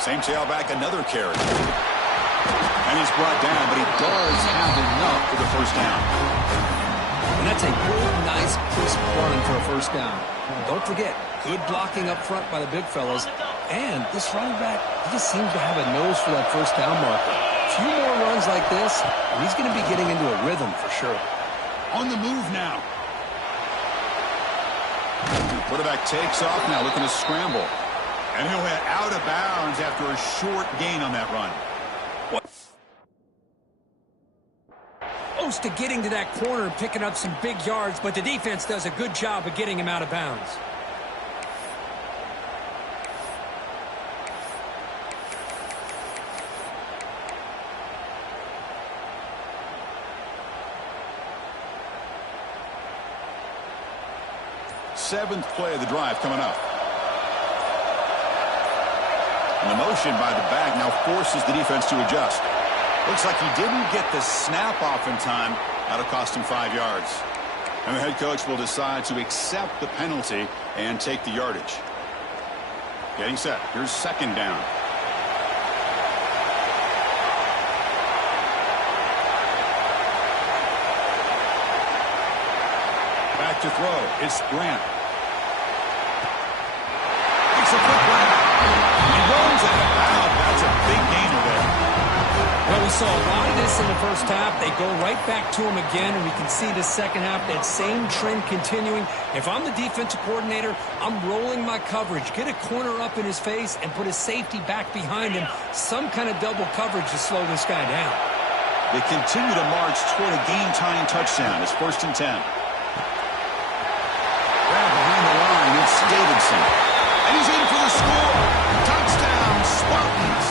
Same tailback, another carry. And he's brought down, but he does have enough for the first down. And that's a good, nice, crisp run for a first down. Don't forget, good blocking up front by the big fellas. And this running back, he just seems to have a nose for that first down marker. A few more runs like this, and he's going to be getting into a rhythm for sure. On the move now. The quarterback takes off now, looking to scramble. And he went out of bounds after a short gain on that run. Close to getting to that corner and picking up some big yards, but the defense does a good job of getting him out of bounds. Seventh play of the drive coming up. And the motion by the back now forces the defense to adjust. Looks like he didn't get the snap off in time. That'll cost him 5 yards. And the head coach will decide to accept the penalty and take the yardage. Getting set. Here's second down. Back to throw. It's Grant. It's a quick grab. He runs out of bounds. That's a big gainer there. Well, we saw a lot of this in the first half. They go right back to him again, and we can see the second half, that same trend continuing. If I'm the defensive coordinator, I'm rolling my coverage. Get a corner up in his face and put a safety back behind him. Some kind of double coverage to slow this guy down. They continue to march toward a game-tying touchdown. It's 1st and 10. Grab behind the line. It's Davidson. And he's in for the score. Touchdown, Spartans.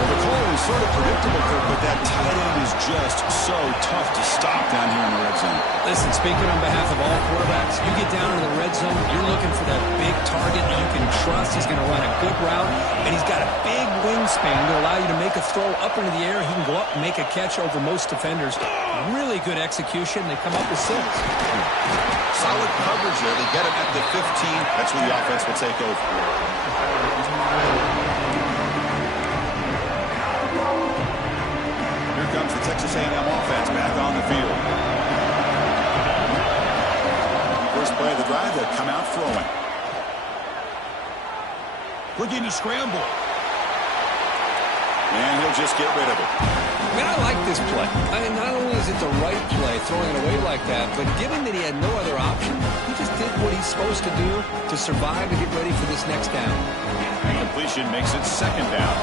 Well, the call is sort of predictable, Kirk, but that tight end is just so tough to stop down here in the red zone. Listen, speaking on behalf of all quarterbacks, you get down in the red zone, you're looking for that big target that you can trust. He's going to run a good route, and he's got a big wingspan to allow you to make a throw up into the air. He can go up and make a catch over most defenders. Really good execution. They come up with 6. Solid coverage there. They get him at the 15. That's where the offense will take over. Here comes the Texas A&M offense back on the field. First play of the drive, they'll come out throwing. Looking to scramble. And he'll just get rid of it. Man, I like this play. I mean, not only is it the right play, throwing it away like that, but given that he had no other option, he just did what he's supposed to do to survive and get ready for this next down. Completion makes it 2nd down.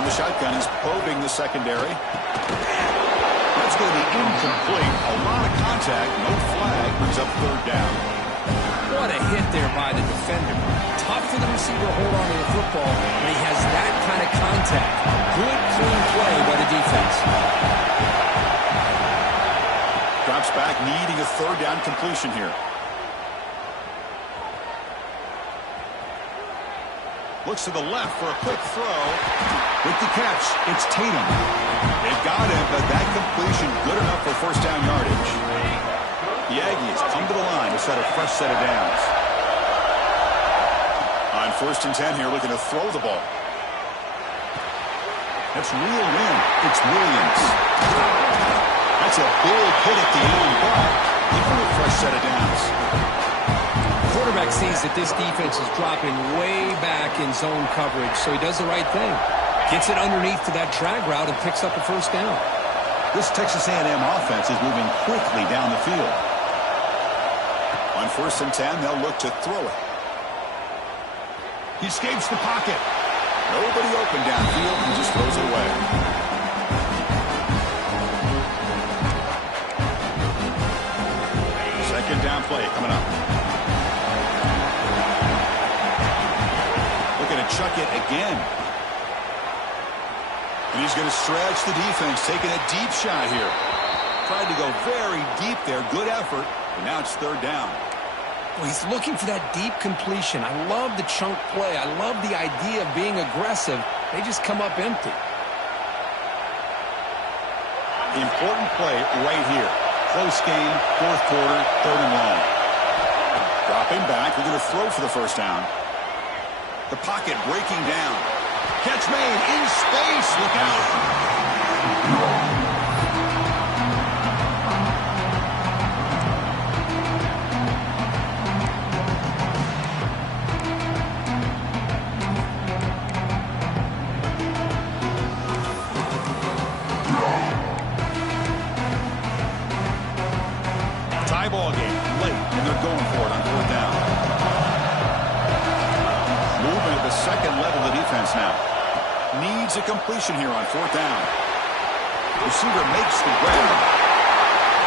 On the shotgun, he's probing the secondary. That's going to be incomplete. A lot of contact, no flag, brings up 3rd down. What a hit there by the defender. Tough for the receiver to hold on to the football, but he has that kind of contact. Good, clean play by the defense. Drops back, needing a 3rd down completion here. Looks to the left for a quick throw. With the catch, it's Tatum. They've got him, but that completion good enough for 1st down yardage. The Aggies come to the line to set a fresh set of downs. On 1st and 10 here, looking to throw the ball. That's reeled in. It's Williams. That's a big hit at the end, but even a fresh set of downs. Quarterback sees that this defense is dropping way back in zone coverage, so he does the right thing. Gets it underneath to that drag route and picks up a 1st down. This Texas A&M offense is moving quickly down the field. On 1st and 10, they'll look to throw it. He escapes the pocket. Nobody open downfield and just throws it away. Second down play coming up. Looking to chuck it again. And he's going to stretch the defense, taking a deep shot here. Tried to go very deep there. Good effort. And now it's 3rd down. Well, he's looking for that deep completion. I love the chunk play. I love the idea of being aggressive. They just come up empty. Important play right here. Close game, 4th quarter, 3rd and long. Dropping back. We're going to throw for the 1st down. The pocket breaking down. Catch made in space. Look out. Ball game late, and they're going for it on 4th down. Moving at the 2nd level of the defense now. Needs a completion here on 4th down. Receiver makes the grab.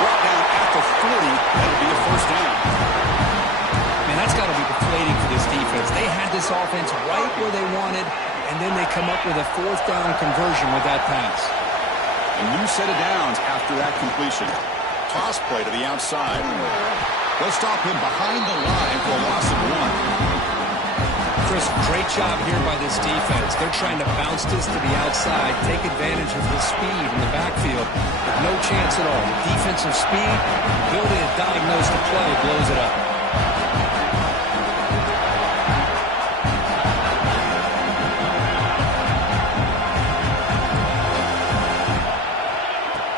Brought down at the 40. That'll be a 1st down. Man, that's got to be deflating for this defense. They had this offense right where they wanted, and then they come up with a 4th down conversion with that pass. A new set of downs after that completion. Toss play to the outside. They'll stop him behind the line for a loss of 1. Chris, great job here by this defense. They're trying to bounce this to the outside, take advantage of the speed in the backfield, but no chance at all. The defensive speed, ability to diagnose the play, blows it up.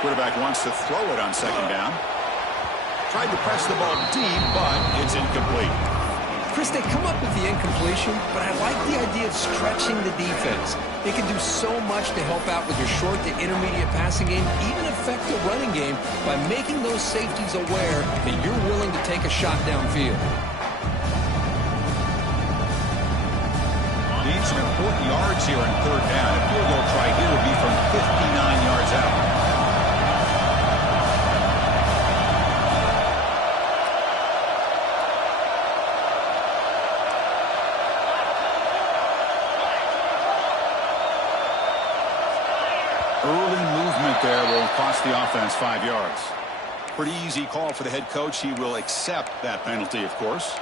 Quarterback wants to throw it on 2nd down. Tried to press the ball deep, but it's incomplete. Chris, they come up with the incompletion, but I like the idea of stretching the defense. They can do so much to help out with their short to intermediate passing game, even affect the running game by making those safeties aware that you're willing to take a shot downfield. Need some important yards here on 3rd down. A field goal try here would be from 59 yards out. Early movement there will cost the offense 5 yards. Pretty easy call for the head coach. He will accept that penalty, of course.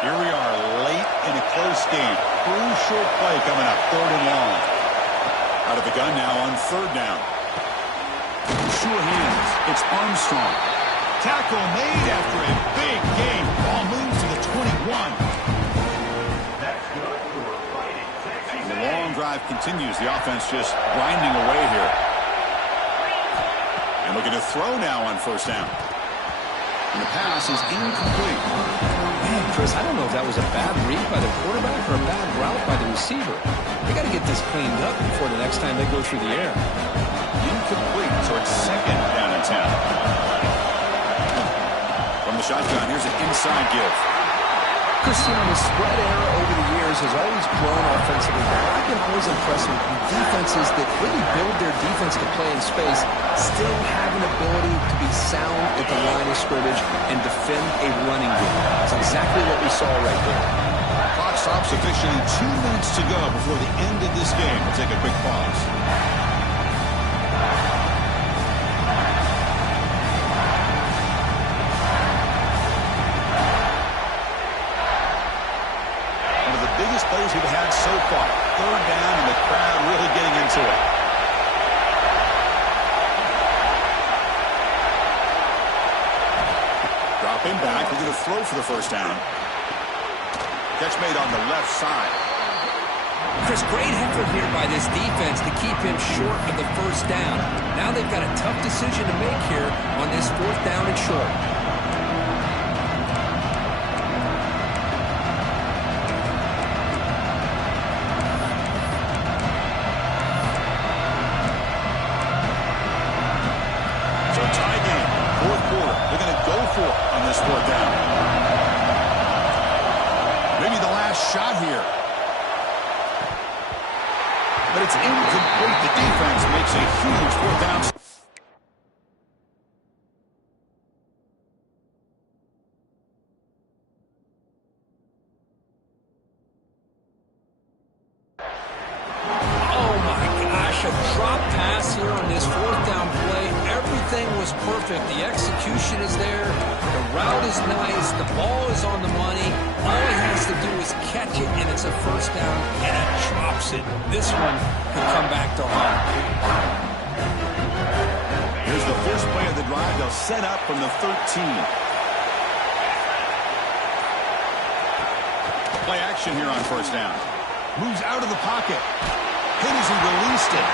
Here we are late in a close game. Crucial play coming up. 3rd and long. Out of the gun now on 3rd down. Sure hands. It's Armstrong. Tackle made after a big game. Ball moves to the 21. And the long drive continues. The offense just grinding away here. And looking to throw now on 1st down. And the pass is incomplete. Man, Chris, I don't know if that was a bad read by the quarterback or a bad route by the receiver. They got to get this cleaned up before the next time they go through the air. Incomplete, so it's 2nd down and 10. From the shotgun, here's an inside give. Chris, the spread era over the years has always grown offensively, but I've been always impressed with defenses that really build their defense to play in space, still have an ability to be sound at the line of scrimmage and defend a running game. That's exactly what we saw right there. Clock stops officially. 2 minutes to go before the end of this game. We'll take a quick pause. Biggest plays we've had so far. 3rd down and the crowd really getting into it. Dropping back. We're going to throw for the 1st down. Catch made on the left side. Chris, great effort here by this defense to keep him short of the 1st down. Now they've got a tough decision to make here on this 4th down and short. On this 4th down. Maybe the last shot here. But it's incomplete. The defense makes a huge 4th down. Oh my gosh, a drop pass here on this 4th down play. Everything was perfect. The execution is there. The route is nice. The ball is on the money. All he has to do is catch it, and it's a 1st down, and it drops it. This one could come back to haunt. Here's the first play of the drive. They'll set up from the 13. Play action here on 1st down. Moves out of the pocket. Hit as he released it.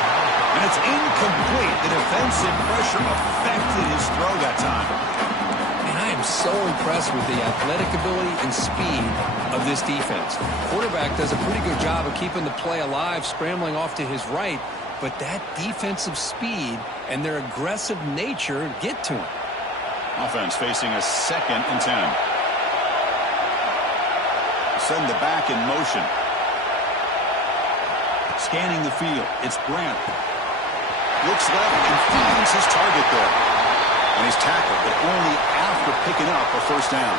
And it's incomplete. The defensive pressure affected his throw that time. And I am so impressed with the athletic ability and speed of this defense. Quarterback does a pretty good job of keeping the play alive, scrambling off to his right, but that defensive speed and their aggressive nature get to him. Offense facing a 2nd and 10. Send the back in motion. Scanning the field. It's Brandt. Looks left and finds his target there. And he's tackled, but only after picking up a 1st down.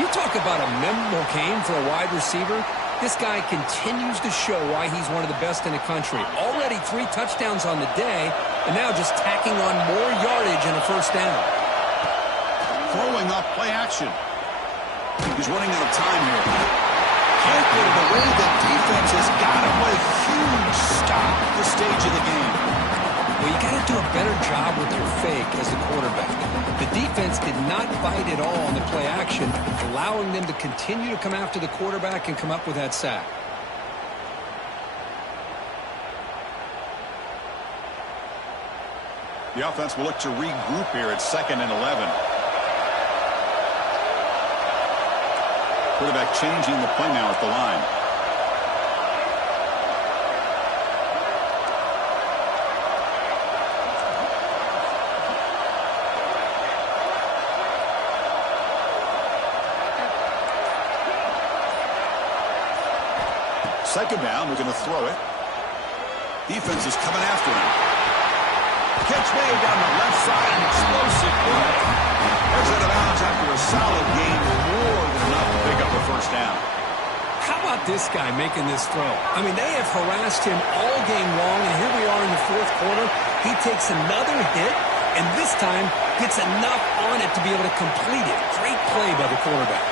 You talk about a memorable game for a wide receiver. This guy continues to show why he's one of the best in the country. Already 3 touchdowns on the day, and now just tacking on more yardage in a 1st down. Throwing up play action. He's running out of time here. Can't get it away. The defense has got him. What a huge stop at this stage of the game. Well, you got to do a better job with your fake as the quarterback. The defense did not bite at all on the play action, allowing them to continue to come after the quarterback and come up with that sack. The offense will look to regroup here at 2nd and 11. Quarterback changing the play now at the line. Second down, we're going to throw it. Defense is coming after him. Catch made down the left side, an explosive play. There's out of bounds after a solid game, more than enough to pick up a 1st down. How about this guy making this throw? I mean, they have harassed him all game long, and here we are in the fourth quarter. He takes another hit, and this time gets enough on it to be able to complete it. Great play by the quarterback.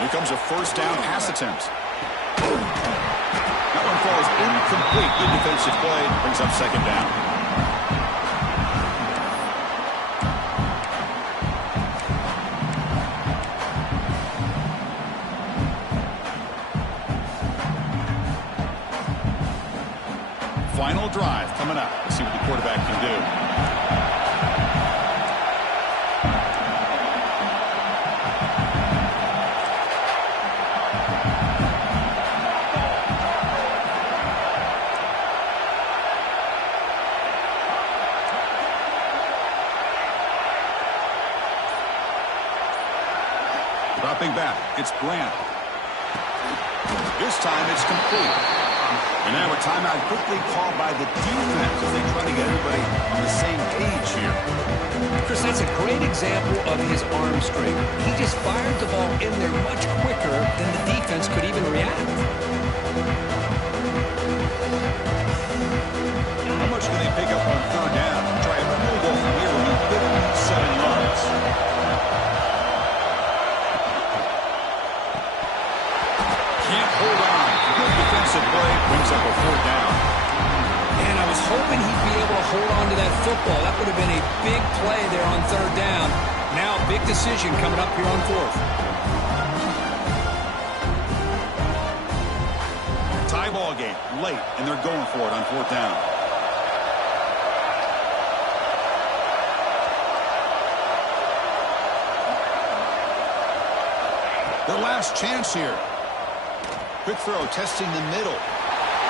Here comes a first down pass attempt. That one falls incomplete. Good defensive play. Brings up second down. Final drive coming up. Let's see what the quarterback can do. Dropping back, it's Grant. This time it's complete. And now a timeout quickly called by the defense as they try to get everybody on the same page here. Chris, that's a great example of his arm strength. He just fired the ball in there much quicker than the defense could even react. How much can they pick up on third down? Try a field goal from here will be 57 yards. Can't hold on. Good defensive play brings up a fourth down. And I was hoping he'd be able to hold on to that football. That would have been a big play there on third down. Now a big decision coming up here on fourth. Tie ball game late, and they're going for it on fourth down. Their last chance here. Quick throw, testing the middle.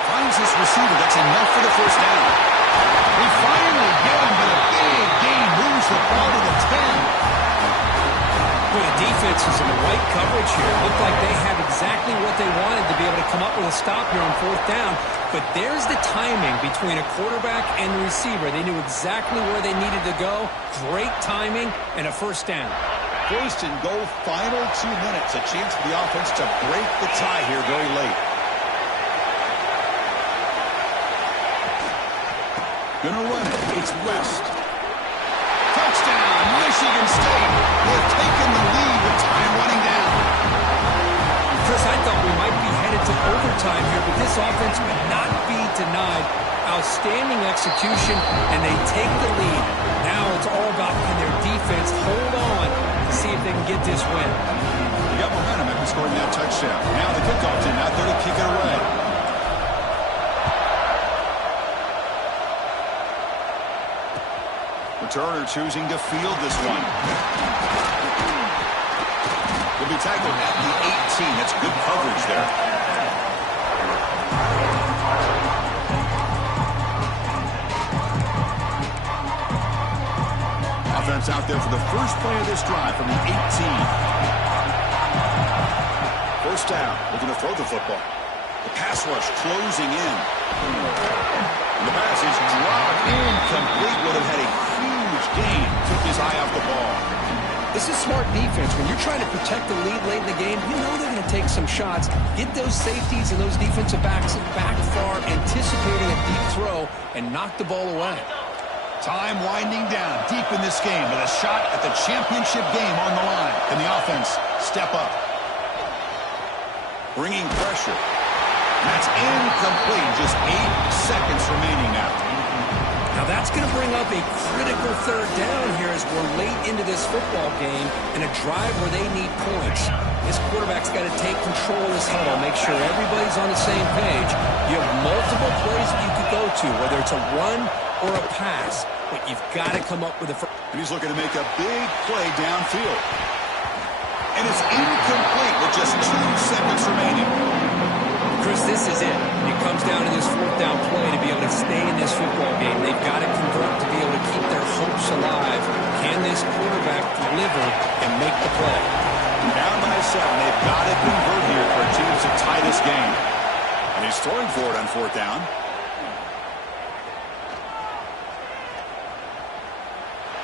Finds his receiver. That's enough for the first down. We finally get him, but a big gain moves the ball to the 10. Well, the defense is in the right coverage here. Looked like they have exactly what they wanted to be able to come up with a stop here on fourth down. But there's the timing between a quarterback and the receiver. They knew exactly where they needed to go. Great timing and a first down. First and goal, final 2 minutes. A chance for the offense to break the tie here very late. Gonna run it. It's West. Touchdown, Michigan State. They've taken the lead with time running down. Chris, I thought we might be headed to overtime here, but this offense would not be denied. Outstanding execution, and they take the lead. Now it's all about can their defense hold on to see if they can get this win. You got momentum after scoring that touchdown. Now the kickoff team out there to kick it away. Returner choosing to field this one. Will be tackled at the 18. That's good coverage there. Offense out there for the first play of this drive from the 18. First down, looking to throw the football. The pass rush closing in. And the pass is dropped incomplete. Would have had a huge gain. Took his eye off the ball. This is smart defense. When you're trying to protect the lead late in the game, you know they're going to take some shots. Get those safeties and those defensive backs back far, anticipating a deep throw, and knock the ball away. Time winding down deep in this game with a shot at the championship game on the line. Can the offense step up? Bringing pressure. That's incomplete. Just 8 seconds remaining now. Now that's going to bring up a critical third down here as we're late into this football game in a drive where they need points. This quarterback's got to take control of this huddle, make sure everybody's on the same page. You have multiple plays that you could go to, whether it's a run or a pass, but you've got to come up with a first. And he's looking to make a big play downfield. And it's incomplete with just 2 seconds remaining. Chris, this is it. It comes down to this fourth down play to be able to stay in this football game. They've got to convert to be able to keep their hopes alive. Can this quarterback deliver and make the play? Down by 7. They've got to convert here for a chance to tie this game. And he's throwing for it on fourth down.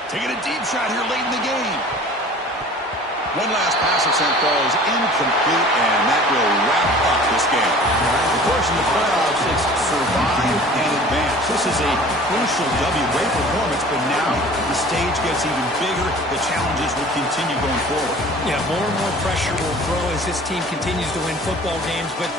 Taking a deep shot here late in the game. One last pass at St. Paul is incomplete, and that will wrap up this game. Of course, in the playoffs, it's survive and advance. This is a crucial W. Great performance, but now the stage gets even bigger. The challenges will continue going forward. Yeah, more and more pressure will grow as this team continues to win football games, but